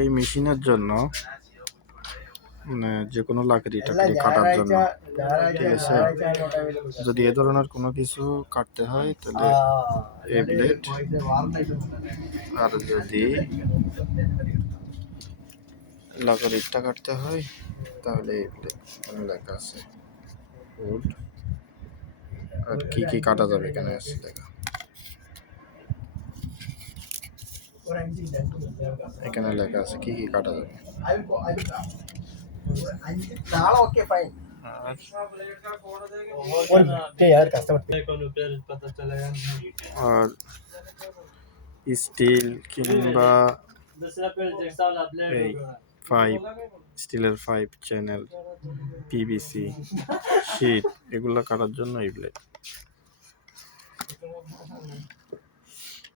এই মেশিনের জন্য মানে যে কোনো লাকড়ি টাকড়ি কাটার জন্য, ঠিক আছে, যদি এ ধরনের কোনো কিছু কাটতে হয় তাহলে এই ব্লেড, আর যদি লাকড়িটা কাটতে হয় তাহলে এই ব্লেড। এখানে লেখা আছে উড, আর কি কি কাটা যাবে এখানে আছে লেখা। এখানে লেখা আছে কি কি কাটা যাবে। আর স্টিল কিংবা এই পাইপ, স্টিলের পাইপ, চ্যানেল, পিভিসি, শীট, এগুলো কাটার জন্য এই ব্লেড।